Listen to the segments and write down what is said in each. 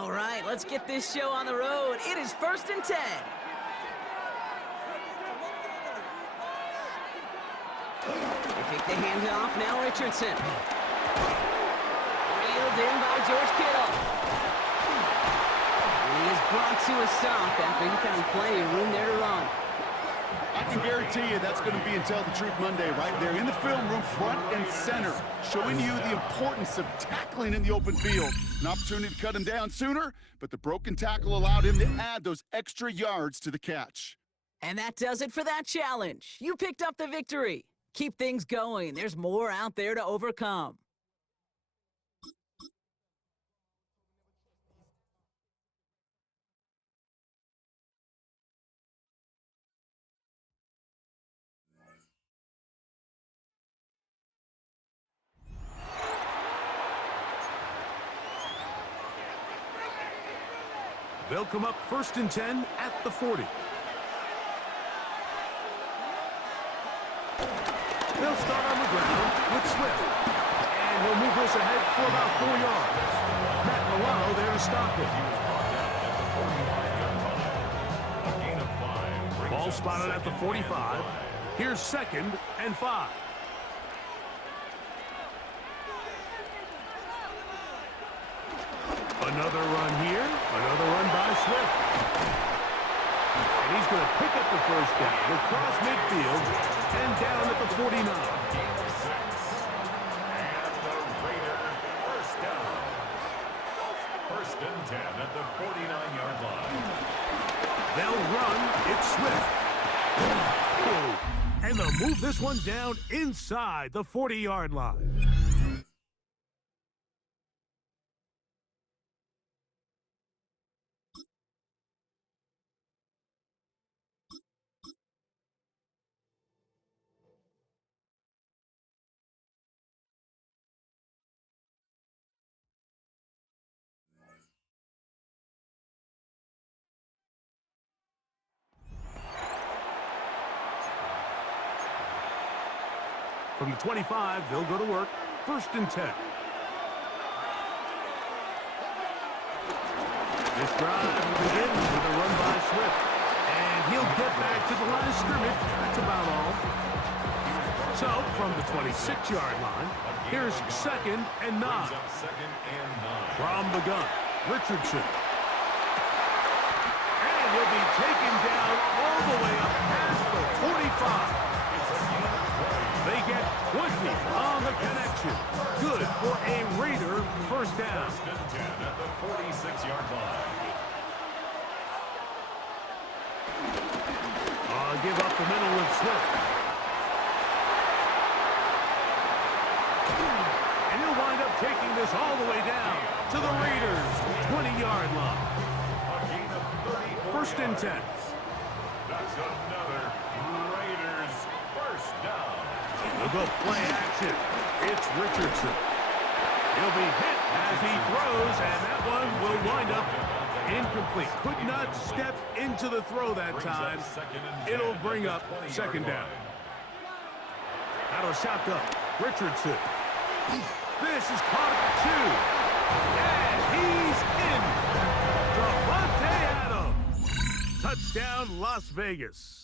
All right, let's get this show on the road. It is 1st and 10. They take the handoff, now Richardson. Reeled in by George Kittle. And he is brought to a stop after he found plenty of room there to run. I can guarantee you that's going to be in Tell the Truth Monday right there in the film room, front and center, showing you the importance of tackling in the open field. An opportunity to cut him down sooner, but the broken tackle allowed him to add those extra yards to the catch. And that does it for that challenge. You picked up the victory. Keep things going. There's more out there to overcome. They'll come up 1st and 10 at the 40. They'll start on the ground with Swift. And he'll move this ahead for about 4 yards. Matt Milano there to stop it. Ball spotted at the 45. Here's 2nd and 5. Another run here. Another run by Swift. And he's going to pick up the 1st down across midfield and down at the 49. And the Raider 1st down. 1st and 10 at the 49-yard line. They'll run. It's Swift. Oh, and they'll move this one down inside the 40-yard line. From the 25, they'll go to work. 1st and 10. This drive begins with a run by Swift. And he'll get back to the line of scrimmage. That's about all. So, from the 26-yard line, here's 2nd and 9. From the gun, Richardson. And he'll be taken down all the way up past the 45. They get 20 on the connection. Good for a Raider 1st down. 1st and 10 at the 46-yard line. Give up the middle with Swift. And he'll wind up taking this all the way down to the Raiders' 20-yard line. 1st and 10. That's another Raiders 1st down. They'll go play action. It's Richardson. He'll be hit as he throws, and that one will wind up incomplete. Could not step into the throw that time. It'll bring up 2nd down. Out of shotgun, Richardson. This is caught at 2. And he's in. Davante Adams. Touchdown, Las Vegas.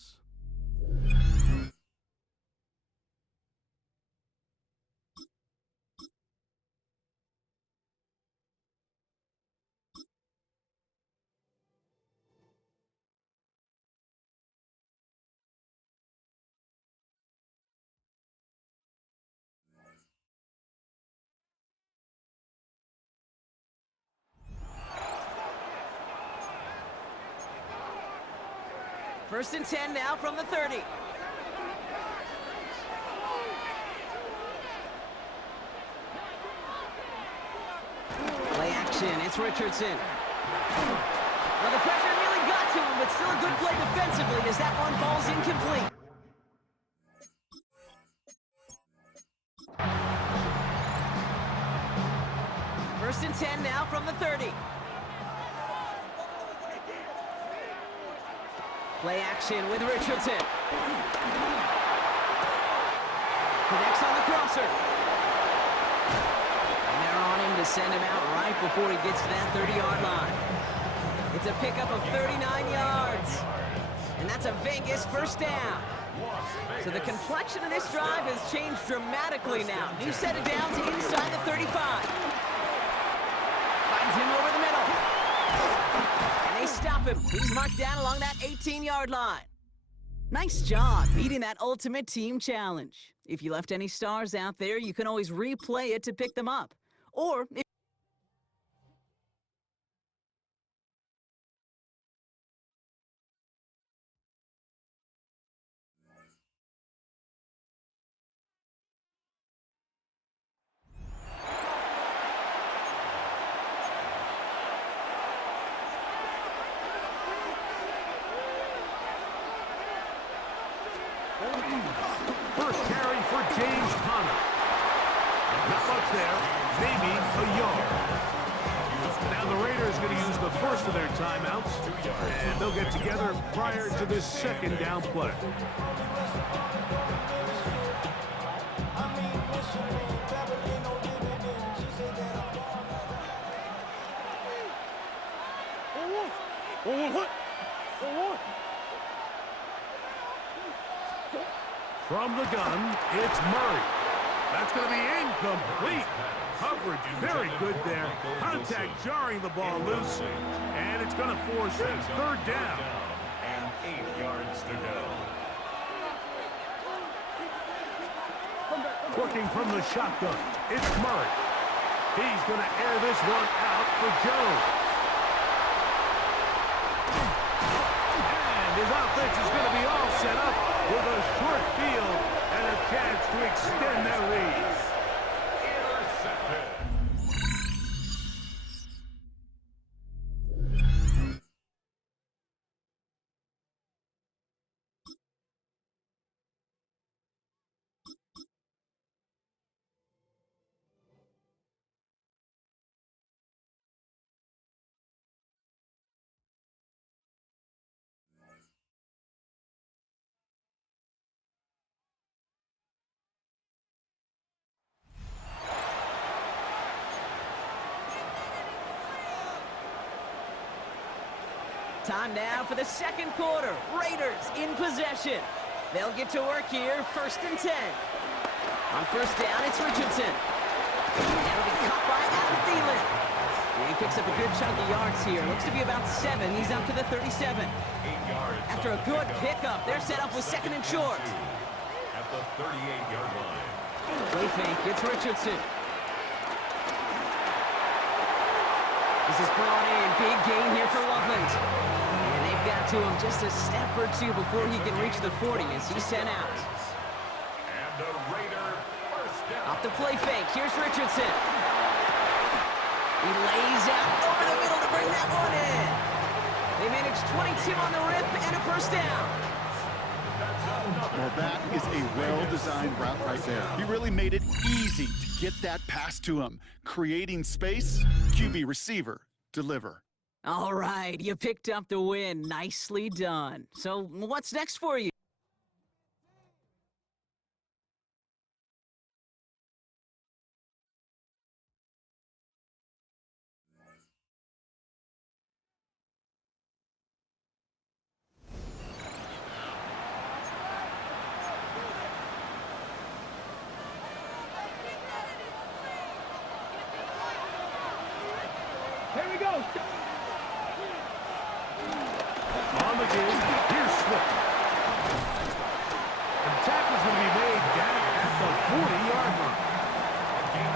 First and 10 now from the 30. Play action, it's Richardson. Well, the pressure nearly got to him, but still a good play defensively as that one falls incomplete. First and 10 now from the 30. Play action with Richardson. Connects on the crosser. And they're on him to send him out right before he gets to that 30-yard line. It's a pickup of 39 yards. And that's a Vegas first down. So the complexion of this drive has changed dramatically now. New set of downs inside the 35. Finds him over the middle. And they stop him. He's marked down along that 18-yard line. Nice job beating that ultimate team challenge. If you left any stars out there, you can always replay it to pick them up. Or if First carry for James Conner. Not much there, maybe a yard. Now the Raiders going to use the first of their timeouts, and they'll get together prior to this second down play. From the gun, it's Murray. That's going to be incomplete. Coverage very good there. Contact jarring the ball loose. And it's going to force third down. And 8 yards to go. Working from the shotgun, it's Murray. He's going to air this one out for Jones. And his offense is going to be all set up with a short field and a chance to extend their lead. Intercepted. time now for the second quarter. Raiders in possession. They'll get to work here, 1st and 10. On first down, it's Richardson. That'll be caught by Adam Thielen. And he picks up a good chunk of yards here. Looks to be about 7. He's up to the 37. 8 yards. After a good pickup, they're set up with 2nd and short. At the 38-yard line. Play fake, it's Richardson. This is brought in. Big gain here for Loveland. And they've got to him just a step or two before he can reach the 40 as he's sent out. And the Raider first down. Off the play fake, here's Richardson. He lays out over the middle to bring that one in. They manage 22 on the rip and a first down. Well, that is a well-designed route right there. He really made it easy to get that pass to him. Creating space, QB receiver, deliver. All right, you picked up the win. Nicely done. So what's next for you? Here we go. On the game, here's Swift. An attack is going to be made down at the 40-yard line.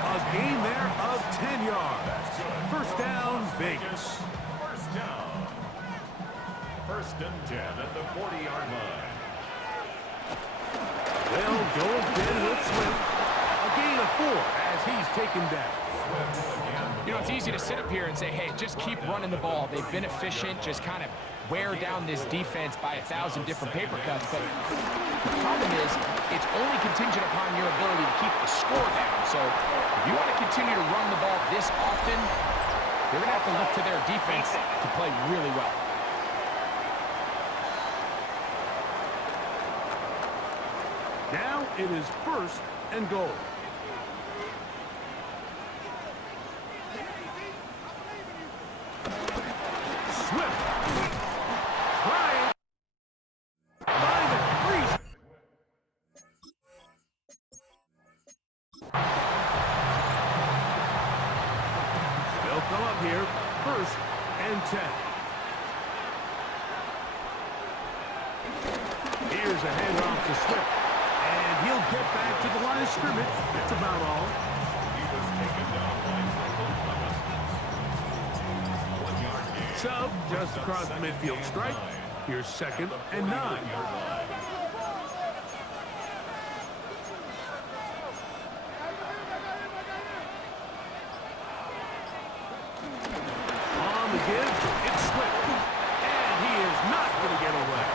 A gain there of 10 yards. First down, Vegas. First down. 1st and 10 at the 40-yard line. They'll go again with Swift. A gain of 4 as he's taken down. You know, it's easy to sit up here and say, hey, just keep running the ball. They've been efficient, just kind of wear down this defense by 1,000 different paper cuts. But the problem is, it's only contingent upon your ability to keep the score down. So if you want to continue to run the ball this often, you're going to have to look to their defense to play really well. Now it is 1st and goal. and 10. Here's a handoff to Swift. And he'll get back to the line of scrimmage. That's about all. He was taken down by Michael Thomas. 1 yard gain. So, just across the midfield stripe, here's 2nd and 9. 49-yard line. On the give, it's Swift. And he is not going to get away.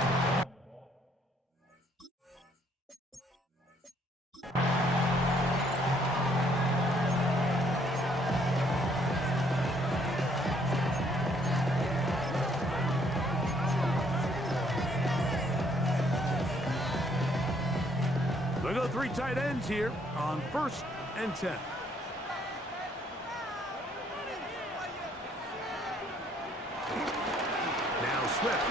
They go 3 tight ends here on 1st and 10. Now Swift.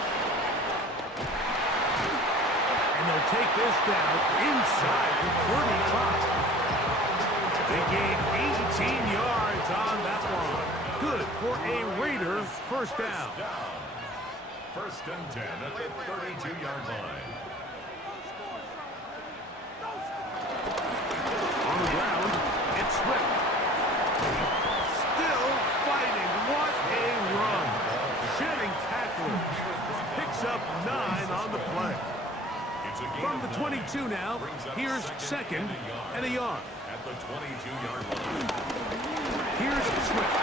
And they'll take this down inside the 35. They gain 18 yards on that one. Good for a Raiders first down. First and 10 at the 32-yard line. On the ground, it's Swift. Still fighting. What a run. Shedding tacklers. Picks up 9 on the play. It's a gain From the of 22 now, here's 2nd and a yard. at the 22-yard line. Here's Swift.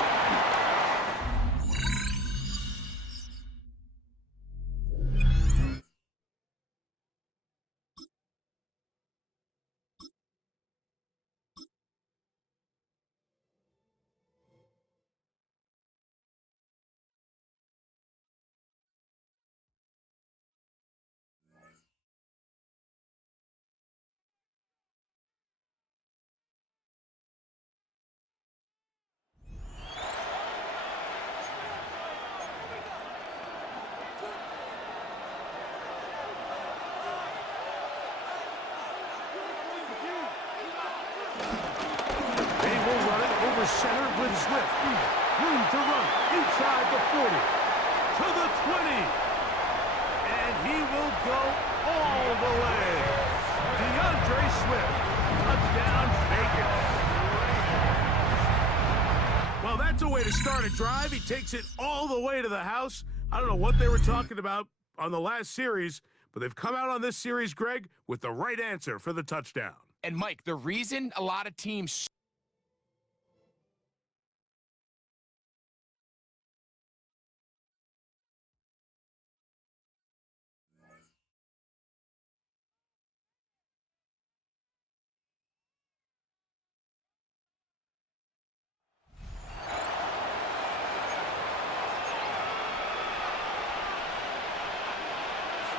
Center with Swift. Room to run inside the 40. To the 20. And he will go all the way. DeAndre Swift. Touchdown Vegas. Well, that's a way to start a drive. He takes it all the way to the house. I don't know what they were talking about on the last series, but they've come out on this series, Greg, with the right answer for the touchdown. And Mike, the reason a lot of teams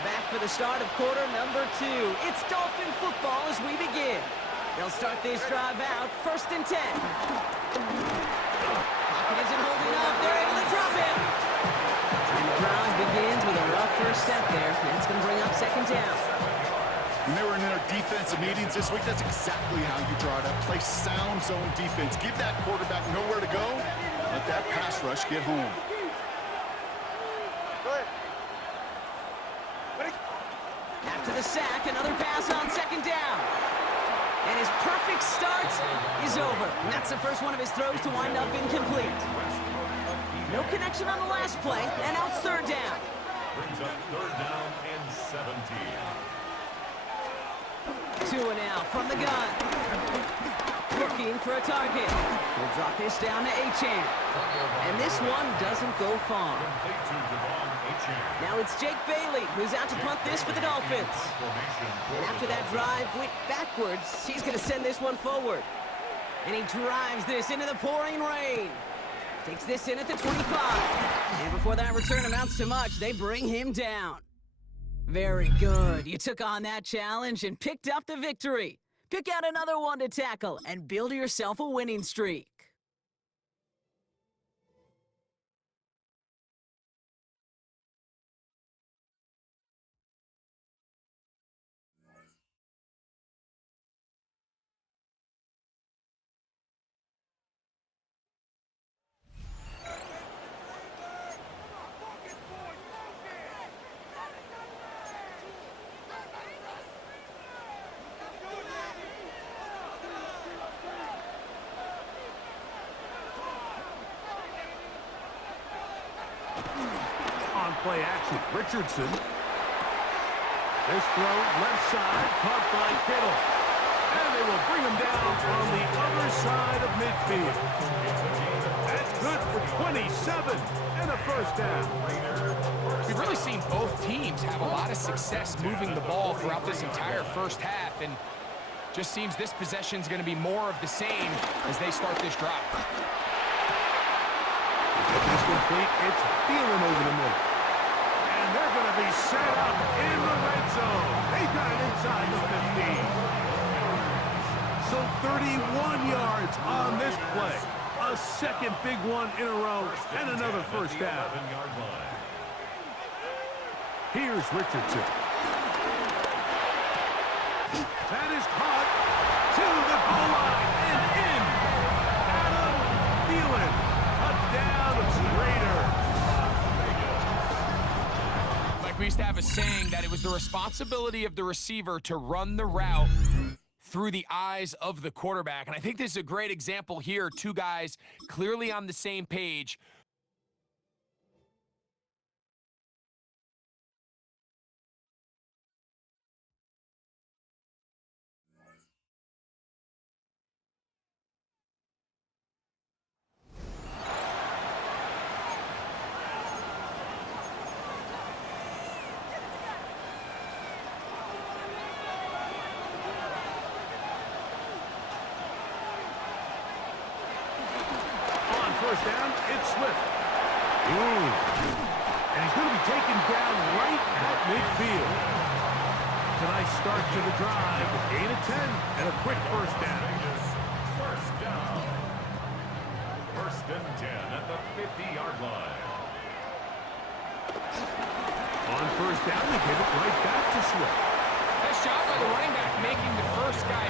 Back for the start of quarter number 2. It's Dolphin football as we begin. They'll start this drive out, 1st and 10. Pocket isn't holding up. They're able to drop him. And the drive begins with a rough first step there. That's going to bring up 2nd down. When they were in their defensive meetings this week, that's exactly how you draw it up. Play sound zone defense. Give that quarterback nowhere to go. Let that pass rush get home. After the sack, another pass on 2nd down. And his perfect start is over. And that's the first one of his throws to wind up incomplete. No connection on the last play, and now it's 3rd down. Brings up 3rd down and 17. 2 and out from the gun. Looking for a target. We'll drop this down to Achane. And this one doesn't go far. Complete to Devon Achane. Now it's Jake Bailey who's out to punt this for the Dolphins. And after that drive went backwards, he's going to send this one forward. And he drives this into the pouring rain. Takes this in at the 25. And before that return amounts to much, they bring him down. Very good. You took on that challenge and picked up the victory. Pick out another one to tackle and build yourself a winning streak. play action. Richardson. This throw, left side, caught by Kittle. And they will bring him down on the other side of midfield. That's good for 27 and a first down. We've really seen both teams have a lot of success moving the ball throughout this entire first half, and just seems this possession is going to be more of the same as they start this drive. It's complete. It's Thielen over the middle. And they're going to be set up in the red zone. They got it inside the 15. So 31 yards on this play. A second big one in a row and another first down. Here's Richardson. That is caught to the goal line and in. Adam Thielen. Touchdown, Raiders. Like we used to have a saying that it was the responsibility of the receiver to run the route through the eyes of the quarterback. And I think this is a great example here. Two guys clearly on the same page. First down, it's Swift. And he's going to be taken down right at midfield. Tonight's start to the drive, 8 of 10, and a quick first down. First down. First and 10 at the 50-yard line. On first down, they give it right back to Swift. Nice job by the running back making the first guy.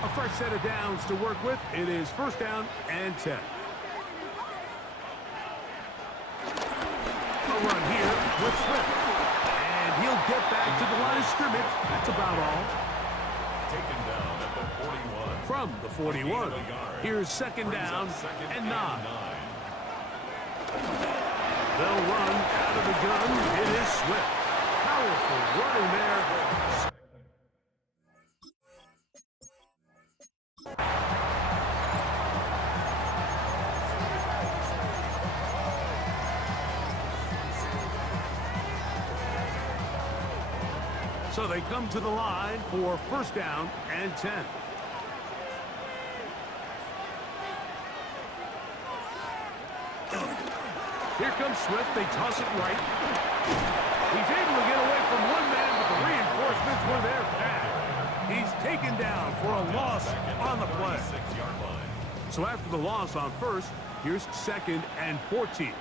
A fresh set of downs to work with. It is first down and 10. A run here with Swift. And he'll get back to the line of scrimmage. That's about all. Taken down at the 41. From the 41. Here's second down and 9. They'll run out of the gun. It is Swift. Powerful running there. So they come to the line for first down and 10. Here comes Swift. They toss it right. He's able to get away from one man, but the reinforcements were there fast. He's taken down for a loss on the play. So after the loss on first, here's second and 14.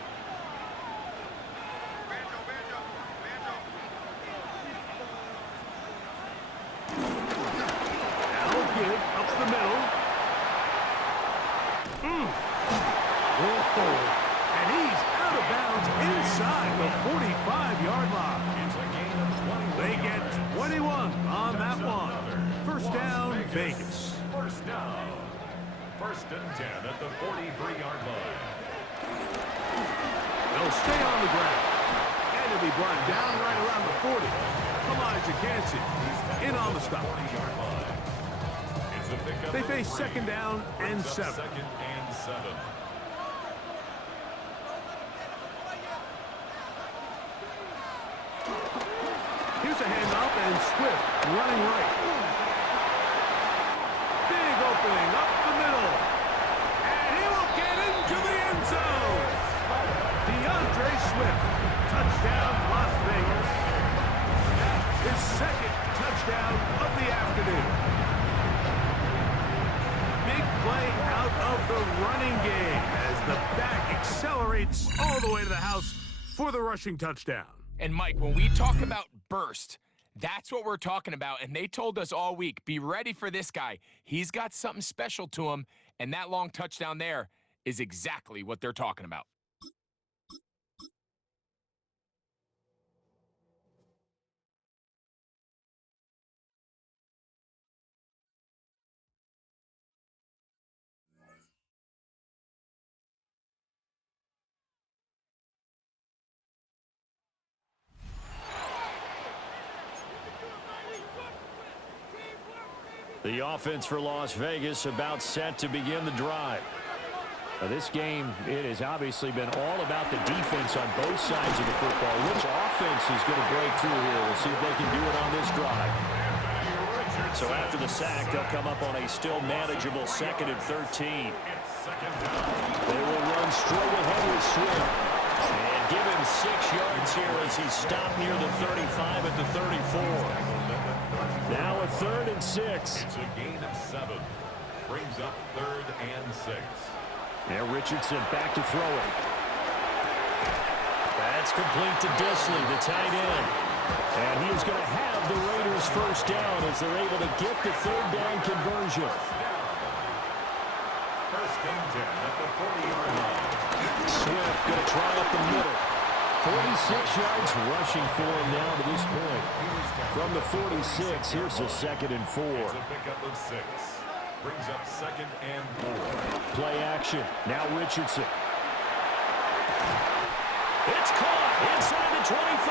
Up the middle. Whoa. And he's out of bounds inside the 45-yard line. They get 21 on that one. First down, Vegas. First down. First and 10 at the 43-yard line. They'll stay on the ground. And it'll be brought down right around the 40. Elijah Gansey in on the stop. They face second down and 7. Second and 7. Here's a handoff and Swift running right. Big opening up the middle. And he will get into the end zone. DeAndre Swift. Touchdown, Las Vegas. His second touchdown of the afternoon. Big play out of the running game as the back accelerates all the way to the house for the rushing touchdown. And Mike, when we talk about burst, that's what we're talking about. And they told us all week, be ready for this guy. He's got something special to him. And that long touchdown there is exactly what they're talking about. The offense for Las Vegas about set to begin the drive. Now this game, it has obviously been all about the defense on both sides of the football. Which offense is going to break through here? We'll see if they can do it on this drive. So after the sack, they'll come up on a still manageable 2nd and 13. They will run straight ahead with Swift. And give him 6 yards here as he stopped near the 35 at the 34. Now a 3rd and 6. It's a gain of 7. Brings up 3rd and 6. Now Richardson back to throw it. That's complete to Disley, the tight end. And he is going to have the Raiders first down as they're able to get the 3rd down conversion. 1st and 10 at the 40-yard line. Swift going to try up the middle. 46 yards rushing for him now to this point. From the 46, here's a 2nd and 4. It's a pickup of 6. Brings up 2nd and 4. Play action. Now Richardson. It's caught inside the 25.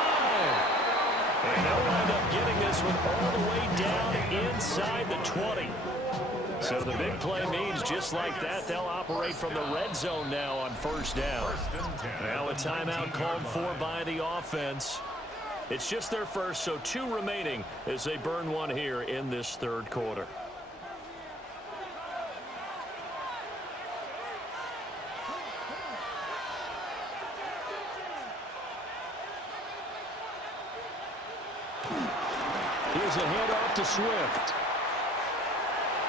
And they'll wind up getting this one all the way down inside the 20. So the big play means just like that, they'll operate from the red zone now on 1st down. Now a timeout called for by the offense. It's just their first, so 2 remaining as they burn one here in this 3rd quarter. Here's a handoff to Swift.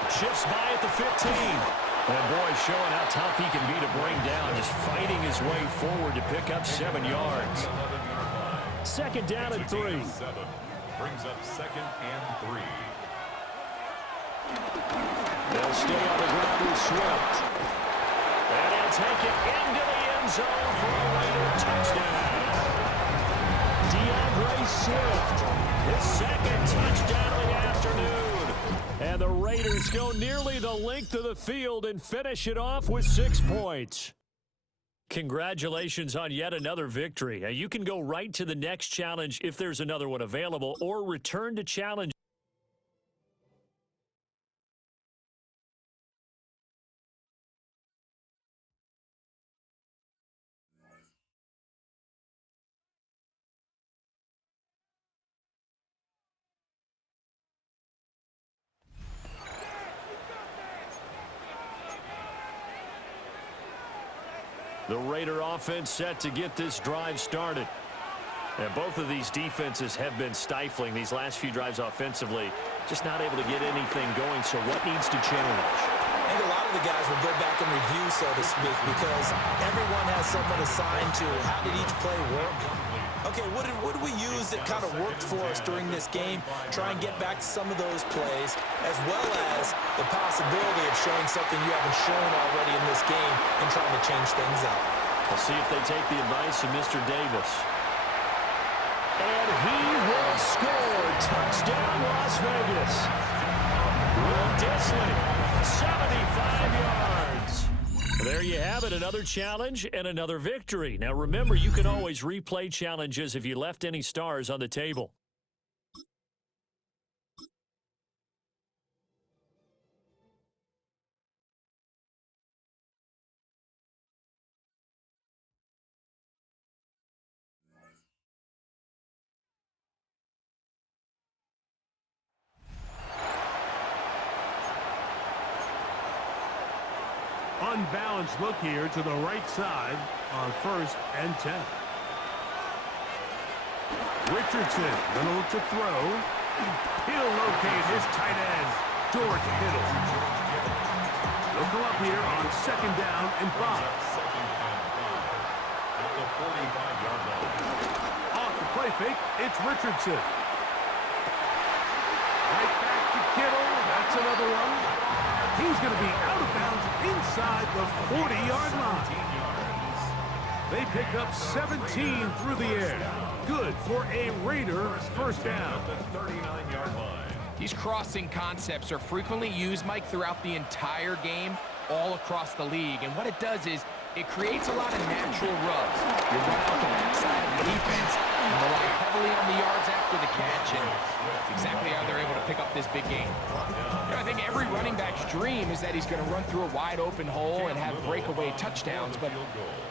Shifts by at the 15. And boy, showing how tough he can be to bring down, just fighting his way forward to pick up 7 yards. 2nd down and 3. Brings up 2nd and 3. They'll stay on the ground with Swift. And he'll take it into the end zone for a Raider touchdown. DeAndre Swift, his 2nd touchdown of the afternoon. And the Raiders go nearly the length of the field and finish it off with 6 points. Congratulations on yet another victory. Now you can go right to the next challenge if there's another one available, or return to challenge. The Raider offense set to get this drive started. And both of these defenses have been stifling these last few drives offensively. Just not able to get anything going, so what needs to change? I think a lot of the guys will go back and review, so to speak, because everyone has someone assigned to how did each play work. Okay, what did we use that kind of worked for us during this game? Try and get back to some of those plays, as well as the possibility of showing something you haven't shown already in this game and trying to change things up. We'll see if they take the advice of Mr. Davis. And he will score. Touchdown, Las Vegas. Will Disley, 75 yards. There you have it, another challenge and another victory. Now remember, you can always replay challenges if you left any stars on the table. Unbalanced look here to the right side on 1st and 10. Richardson gonna look to throw. He'll locate his tight end, George Kittle. They'll come up here on 2nd down and 5. At the 45-yard line. Off the play fake, it's Richardson. Right back to Kittle. That's another one. He's going to be out of bounds inside the 40-yard line. They pick up 17 through the air. Good for a Raider first down. The 39-yard line. These crossing concepts are frequently used, Mike, throughout the entire game, all across the league. And what it does is it creates a lot of natural rubs. You run out the backside of the defense and rely heavily on the yards after the catch, and that's exactly how they're able to pick up this big game. I think every running back's dream is that he's going to run through a wide open hole and have breakaway touchdowns, but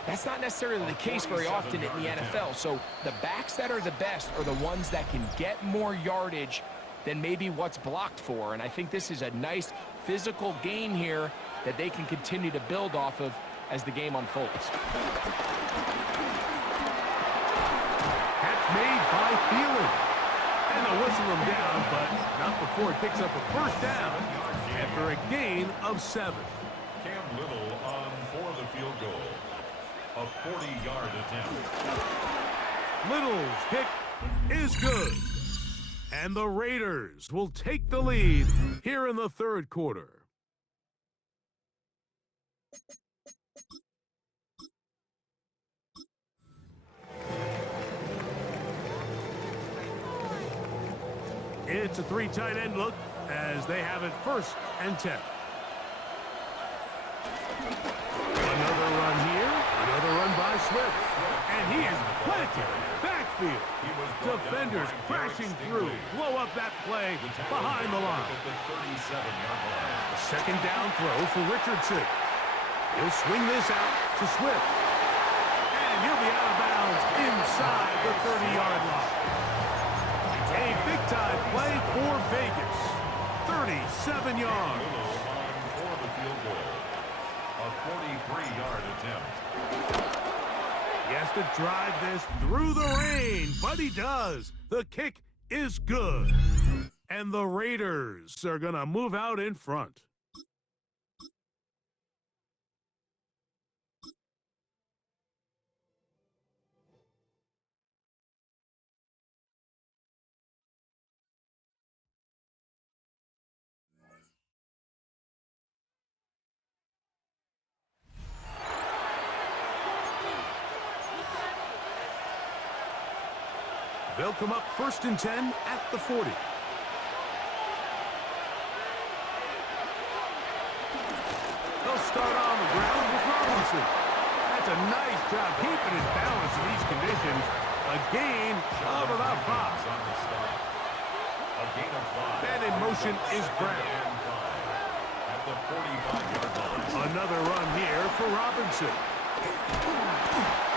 that's not necessarily the case very often in the NFL. So the backs that are the best are the ones that can get more yardage than maybe what's blocked for. And I think this is a nice physical game here that they can continue to build off of as the game unfolds. Catch made by Thielen. And they'll whistle him down, but not before he picks up a first down after a gain of 7. Cam Little on for the field goal. A 40-yard attempt. Little's kick is good. And the Raiders will take the lead here in the third quarter. It's a 3 tight end look as they have it 1st and 10. Another run here. Another run by Swift. And he is planted. Backfield. Defenders crashing through. Blow up that play behind the line. A 2nd down throw for Richardson. He'll swing this out to Swift. And he'll be out of bounds inside the 30-yard line. A big-time play for Vegas. 37 yards. For the field goal. A 43-yard attempt. He has to drive this through the rain, but he does. The kick is good. And the Raiders are going to move out in front. They'll come up 1st and 10 at the 40. They'll start on the ground with Robinson. That's a nice job keeping his balance in these conditions. A gain of about 5. Then in motion is Brown. At the 45-yard line. Another run here for Robinson.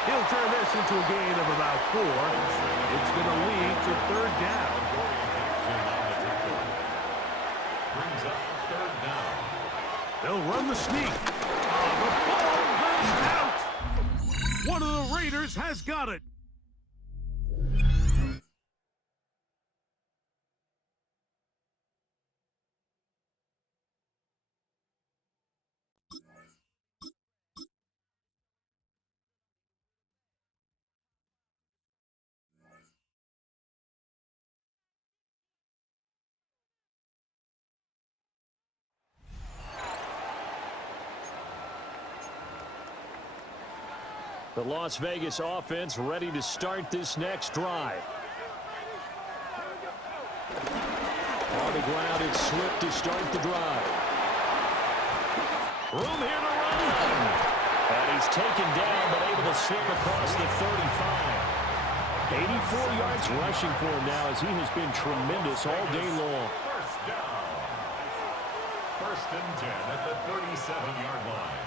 He'll turn this into a gain of about 4. It's going to lead to 3rd down. Brings up 3rd down. They'll run the sneak. The ball goes out. One of the Raiders has got it. The Las Vegas offense ready to start this next drive. On the ground, it's Swift to start the drive. Room here to run. And he's taken down, but able to slip across the 35. 84 yards rushing for him now as he has been tremendous all day long. 1st down. 1st and 10 at the 37-yard line.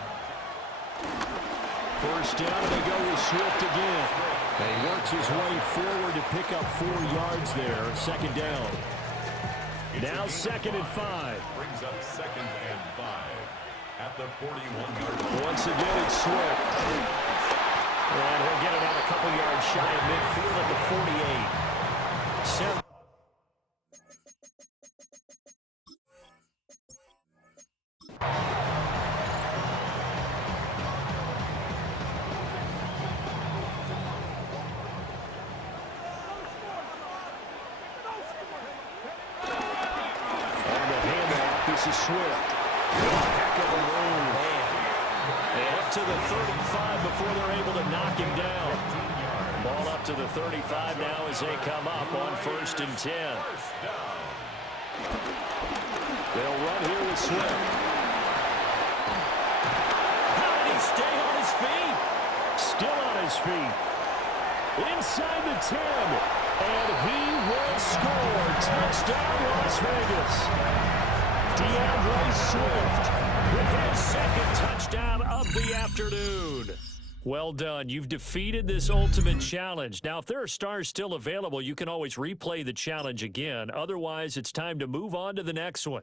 1st down, and they go with Swift again. And he works his way forward to pick up 4 yards there. 2nd down. Now 2nd and 5. Brings up 2nd and 5 at the 41-yard line. Once again, it's Swift. And he'll get it out a couple yards shy of midfield at the 48. This is Swift. Heck of a move. And up to the 35 before they're able to knock him down. Ball up to the 35 now as they come up on 1st and 10. They'll run here with Swift. How did he stay on his feet? Still on his feet. Inside the 10. And he will score. Touchdown, Las Vegas. DeAndre Swift with his second touchdown of the afternoon. Well done. You've defeated this ultimate challenge. Now, if there are stars still available, you can always replay the challenge again. Otherwise, it's time to move on to the next one.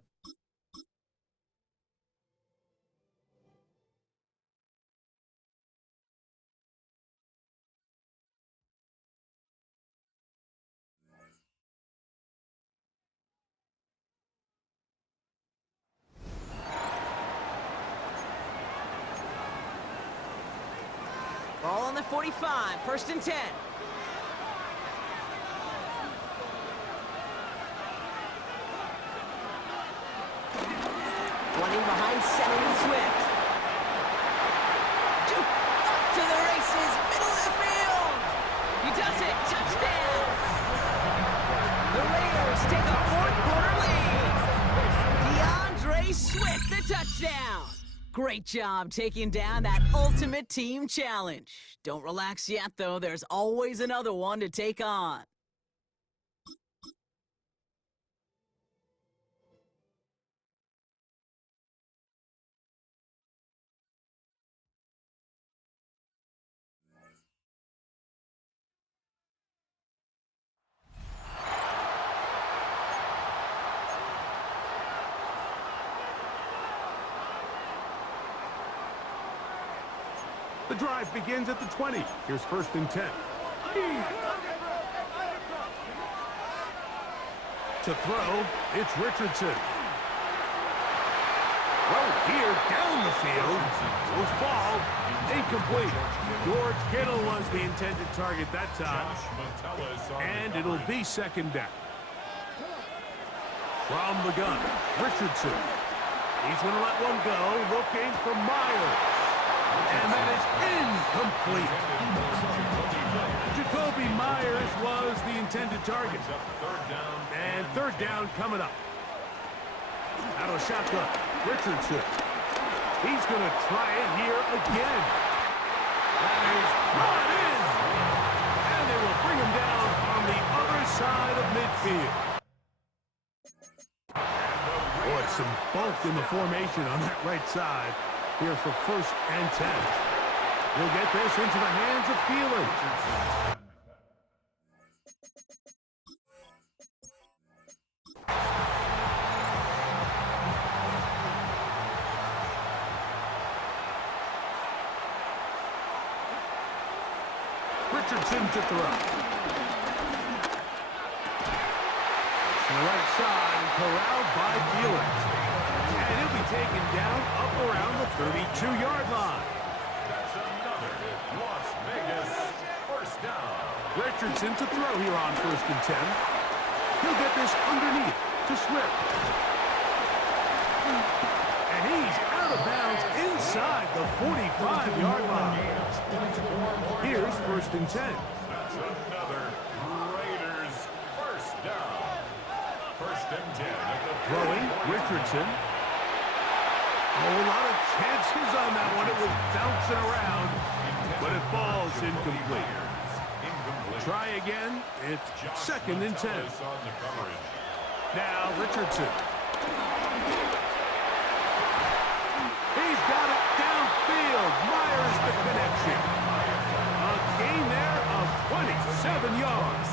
Ball on the 45, first and 10. Running behind center with Swift. Off to the races, middle of the field. He does it, touchdown. The Raiders take a fourth quarter lead. DeAndre Swift, the touchdown. Great job taking down that ultimate team challenge. Don't relax yet, though. There's always another one to take on. The drive begins at the 20. Here's first and 10. To throw, it's Richardson. Well, here, down the field. Will fall. Incomplete. George Kittle was the intended target that time. And it'll be second down. From the gun, Richardson. He's going to let one go, looking for Myers. And that is incomplete. Jakobi Myers was the intended target. And third down coming up. Out of shotgun, Richardson. He's going to try it here again. That is brought in. And they will bring him down on the other side of midfield. Boy, some bulk in the formation on that right side. Here for first and 10. He'll get this into the hands of Thielen. Richardson to throw. To the right side, corralled by Thielen. And he'll be taken down up around the 32-yard line. That's another Las Vegas first down. Richardson to throw here on first and 10. He'll get this underneath to Swift. And he's out of bounds inside the 45-yard line. Here's first and 10. That's another Raiders first down. First and 10 at the Throwing, Richardson. A whole lot of chances on that one. It was bouncing around, but it falls incomplete. Try again. It's second and 10. Now Richardson. He's got it downfield. Myers the connection. A gain there of 27 yards.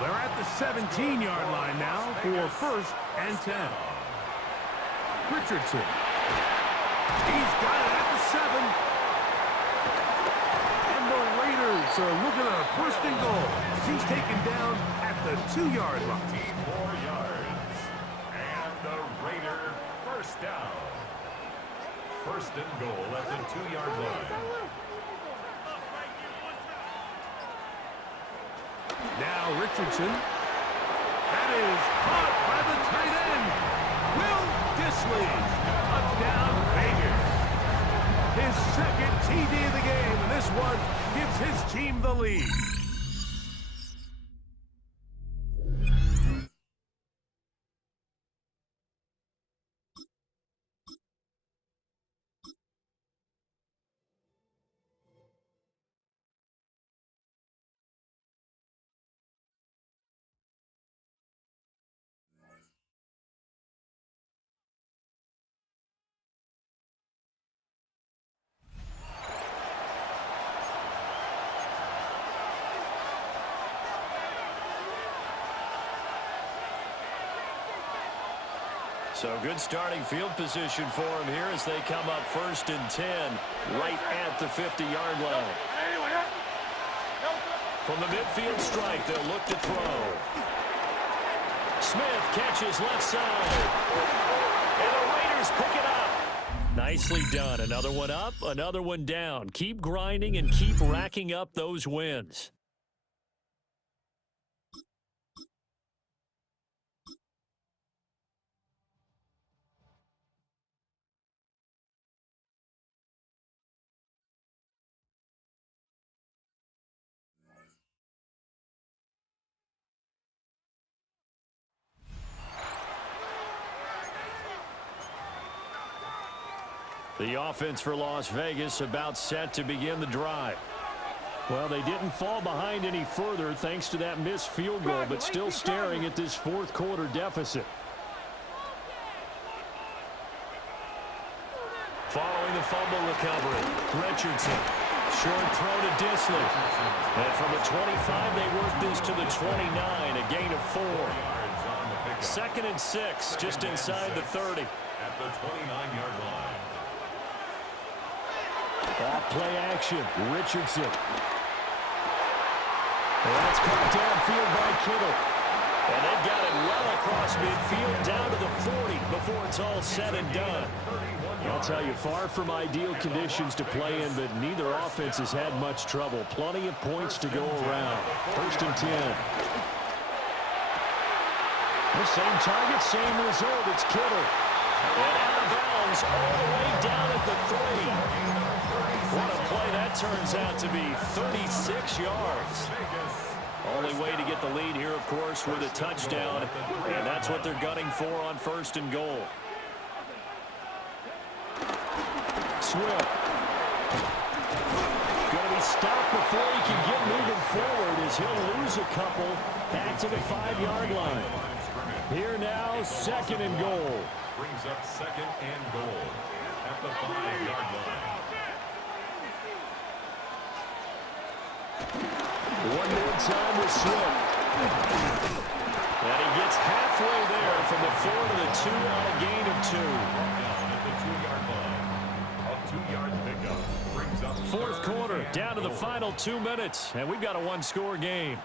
They're at the 17-yard line now for first and 10. Richardson. He's got it at the 7. And the Raiders are looking at a first and goal. He's taken down at the 2-yard line. 4 yards. And the Raider first down. First and goal at the 2-yard line. Now Richardson. That is caught by the tight end. Will Dissly. Touchdown Vegas. His second TD of the game, and this one gives his team the lead. So good starting field position for him here as they come up 1st and 10 right at the 50-yard line. From the midfield strike, they'll look to throw. Smith catches left side. And the Raiders pick it up. Nicely done. Another one up, another one down. Keep grinding and keep racking up those wins. The offense for Las Vegas about set to begin the drive. Well, they didn't fall behind any further thanks to that missed field goal, but still staring at this fourth quarter deficit. Following the fumble recovery, Richardson. Short throw to Dissly. And from the 25, they work this to the 29, a gain of 4. 2nd and 6, just inside the 30. At the 29-yard line. Off play action, Richardson. And that's caught downfield by Kittle. And they've got it well across midfield down to the 40 before it's all said and done. I'll tell you, far from ideal conditions to play in, but neither offense has had much trouble. Plenty of points to go around. 1st and 10. The same target, same result. It's Kittle. And out of bounds all the way down at the 3. What a play that turns out to be, 36 yards. Only way to get the lead here, of course, with a touchdown, and that's what they're gunning for on 1st and goal. Swift. Going to be stopped before he can get moving forward as he'll lose a couple back to the 5-yard line. Here now, 2nd and goal. Brings up 2nd and goal at the 5-yard line. 1 more time with Swift. And he gets halfway there from the 4 to the 2 on a gain of 2. Down at the 2-yard line. A 2-yard pickup brings up 4th quarter, down to the final 2 minutes, and we've got a 1-score game.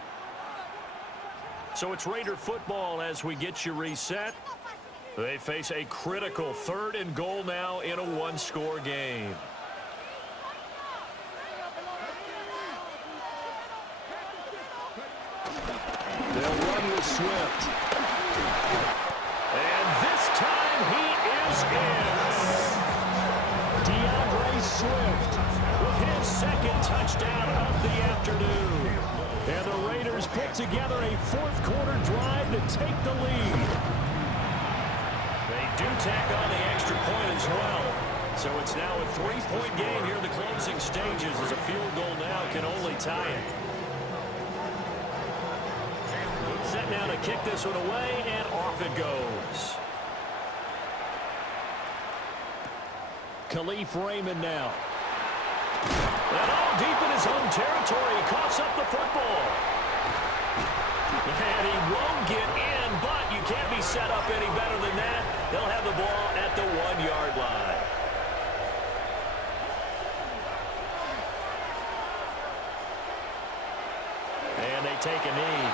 So it's Raider football as we get you reset. They face a critical 3rd and goal now in a 1-score game. They'll run with Swift. And this time he is in. DeAndre Swift with his 2nd touchdown of the afternoon. And the Raiders put together a 4th quarter drive to take the lead. They do tack on the extra point as well. So it's now a 3-point game here in the closing stages as a field goal now can only tie it. Set now to kick this one away, and off it goes. Khalif Raymond now. And all deep in his own territory, he coughs up the football. And he won't get in, but you can't be set up any better than that. They'll have the ball at the 1-yard line. And they take a knee.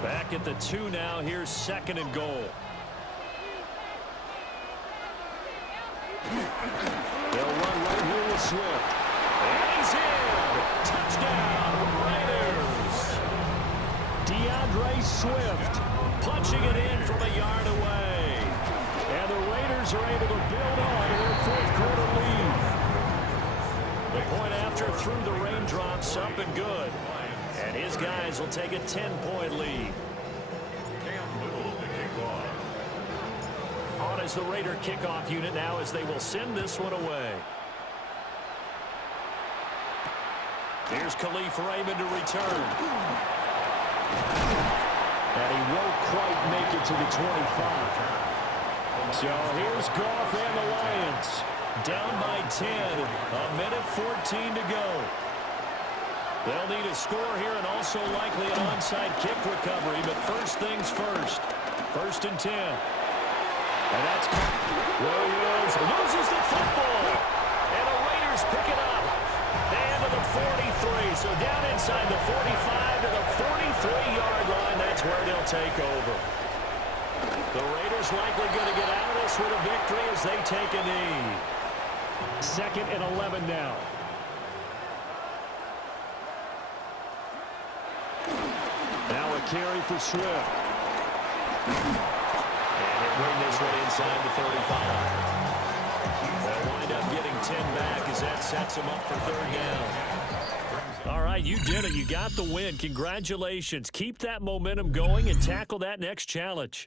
Back at the 2 now. Here's 2nd and goal. They'll run right here with Swift. And he's in. Touchdown, Raiders. DeAndre Swift punching it in from a yard away. And the Raiders are able to build on their 4th quarter lead. The point after through the raindrops, up and good. And his guys will take a 10-point lead. Cam Little to kick off. On as the Raider kickoff unit now as they will send this one away. Here's Khalif Raymond to return. And he won't quite make it to the 25. So here's Goff and the Lions. Down by 10. A minute 14 to go. They'll need a score here and also likely an onside kick recovery, but first things first. 1st and 10. And that's Williams loses the football. And the Raiders pick it up. And to the 43. So down inside the 45 to the 43-yard line. That's where they'll take over. The Raiders likely going to get out of this with a victory as they take a knee. 2nd and 11 now. Now a carry for Swift. And they bring this one inside the 35. They'll wind up getting 10 back as that sets them up for 3rd down. All right, you did it. You got the win. Congratulations. Keep that momentum going and tackle that next challenge.